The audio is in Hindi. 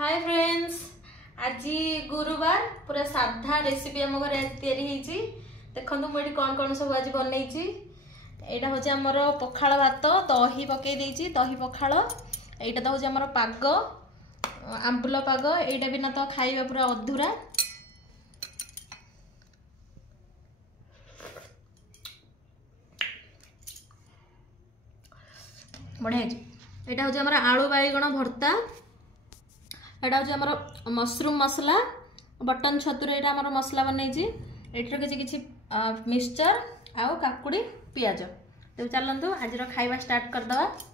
हाय फ्रेंड्स, आज गुरुवार पूरा साधा रेसिपी आम घर तैयारी देखो मुझे कौन कौन सब आज बनई। यहाँ हूँ आमर पखाड़ भात दही पकई दही पखाड़। यहाँ तो हूँ आमर पाग आंबुल पाग। यहाँ बिना तो खाଇବା पूरा अधूरा। बढ़िया। यहाँ हूँ आमर आलू बैगण भर्ता। यहाँ हूँ आमर मशरूम मसला बटन छतुरे आमर मसला बनई। ये किसी मिक्सचर आउ काकुड़ी पियाज। तो चलतु आज खाଇବା स्टार्ट करदे।